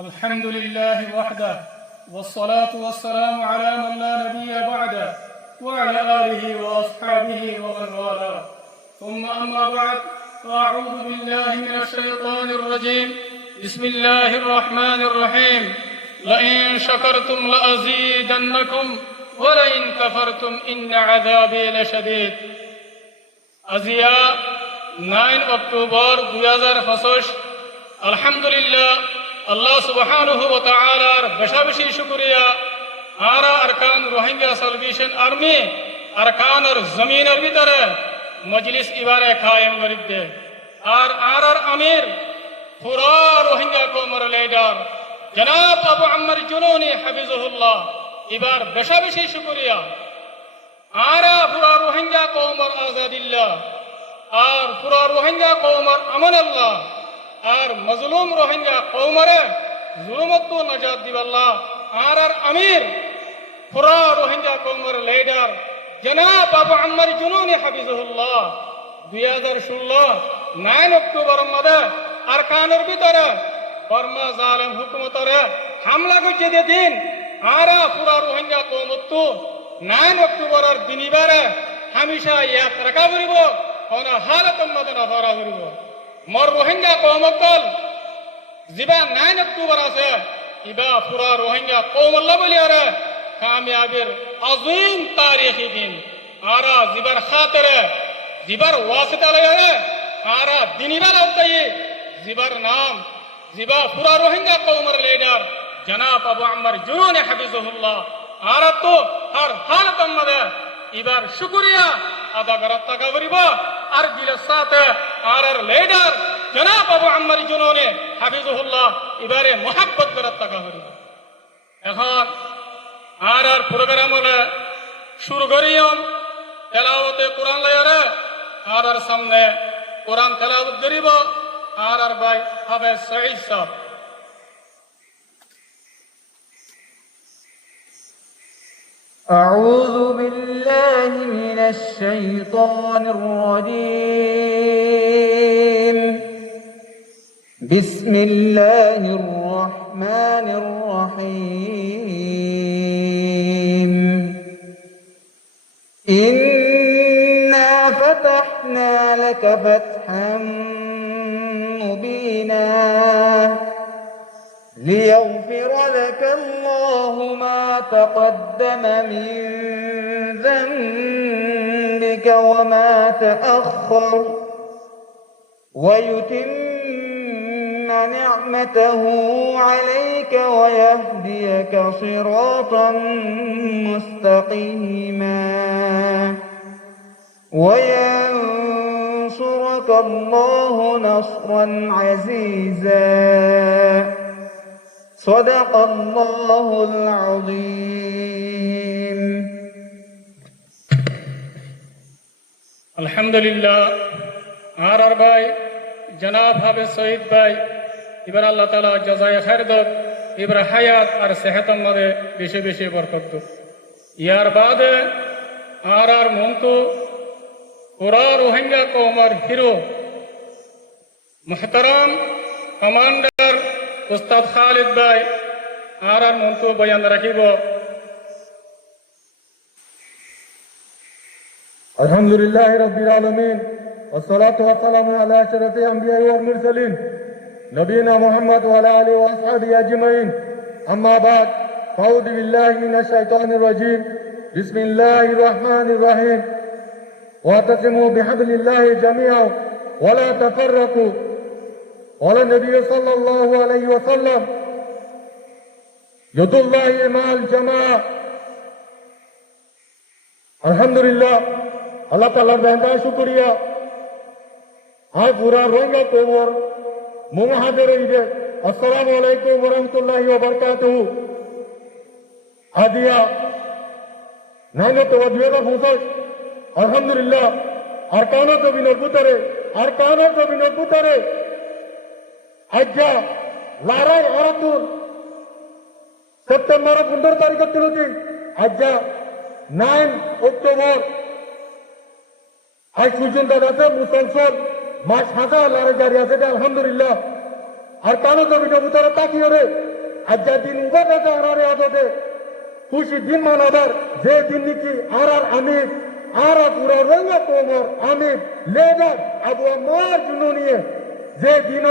الحمد لله وحده والصلاة والسلام على من لا نبي بعده وعلى آله وأصحابه ومن والاه ثم أما بعد فأعوذ بالله من الشيطان الرجيم بسم الله الرحمن الرحيم لئن شكرتم لأزيدنكم ولئن كفرتم إن عذابي لشديد আজিয়া 9 October 2025 আলহামদুলিল্লাহ আল্লাহ সুবহানাহু ওয়া তাআলার বেশি শুকরিয়া আরা আরকান রোহিঙ্গা সালভেশন আর্মি আরকানের জমিনের ভিতরে মজলিস ইবারে কায়েম করিতে আর আমির পুরা রোহিঙ্গা কওমের লিডার জনাব আবু আম্মার জুনুনি হাফিজাহুল্লাহ এবার বেশি শুকরিয়া আরা পুরা রোহিঙ্গা কওমের আজাদিল্লাহ আর পুরা রোহিঙ্গা কওমের আমানাল্লাহ আর মজলুম রোহিঙ্গা কওমরে জুলুমত নাজাত দিবাল্লাহ আর আমির পুরা রোহিঙ্গা কওমের লিডার জনাব আবু আম্মার জুনুনি হাফিজাহুল্লাহ 2016 9 অক্টোবর মধ্যে আরকানের ভিতরে বর্মা জালেম হুকুমতরে হামলা করছে দিন আরা পুরা রোহিঙ্গা কওমত 9 অক্টোবরের দিনিবারে হামেশা ইয়াদ রাখা করিব কোন হালাতের মধ্যে নফরা করিব মোর রোহিঙ্গা কওমকল জিবা 9 অক্টোবর আছে ইবা পুরা রোহিঙ্গা কওমল্লা বলি আরে কামিয়াবির আযীম তারিখি দিন আরা জিবার খাতিরে জিবার ওয়াসিতা লয়ে আরা দিনিবার আওতাই জিবার নাম জিবা পুরা রোহিঙ্গা কওমের লিডার জনাব আবু আম্মার জুনুনি হাফিজাহুল্লাহ আর তো হর হালতের মধ্যে এবার শুকরিয়া আদা করার টাকা করিব আর দিলের সাথে আর লিডার জনাব আবু আম্মার জুনুনি হাফিজাহুল্লাহ এবারে মোহাব্বত করার টাকা করিব এখন আর প্রোগ্রাম হলে শুরু করিম তেলাওয়াতে কোরআন লয়ারে আর সামনে কোরআন তেলাওয়াত করিব আর ভাই হাফেজ সঈদ সাহেব أعوذ بالله من الشيطان الرجيم بسم الله الرحمن الرحيم إنا فتحنا لك فتحا مبينا ليغفر لك الله ما تقدم من ذنبك وما تأخر ويتم نعمته عليك ويهديك صراطا مستقيما وينصرك الله نصرا عزيزا صدق الله العظيم আলহামদুলিল্লাহ আর ভাই জনাব হাফেজ সঈদ ভাই এবার আল্লাহ তাআলা জাযায়ে খায়ের দাও এবার হায়াত আর সেহতের মধ্যে বেশি বরকত দাও ইয়ার বাদে আর মন্তু পুরা রোহিঙ্গা কওমের হিরো মুহতারাম কমান্ডার উস্তাদ খালিদ ভাই আর মন্তু বয়ান রাখিব الحمدلله رب العالمين والصلاة والسلام على أشرف الأنبياء والمرسلين نبينا محمد وعلى آله وأصحابه أجمعين أما بعد فأعوذ بالله من الشيطان الرجيم بسم الله الرحمن الرحيم واعتصموا بحبل الله جميعا ولا تفرقوا قال النبي صلى الله عليه وسلم يد الله مع الجماعة الحمد لله আল্লাহ তাআলার বেহদা শুকরিয়া আর পুরা রোহিঙ্গা কওমের মুহাজির ঈদে আসসালামু আলাইকুম ওয়া রাহমাতুল্লাহি ওয়া বারাকাতুহু আজিয়া 9 অক্টোবর 2025 আলহামদুলিল্লাহ আরকানের জমিনের ভিতরে আজ্জা লারাই হরতুল সেপ্টেম্বর 15 তারিখ তুলছি আজ্জা 9 অক্টোবর আজ পর্যন্ত আছে মুসলসল মাস হাজার লড়াই জারি আছে আলহামদুলিল্লাহ আর কারো জমিনের ভিতরে তাকিয়ে রে Aja din ubat aja arare adode. Kushi din manabar. Je din niki arar amid. Arar pura renga pomor amid. Ledar abu amar junoniye. Je din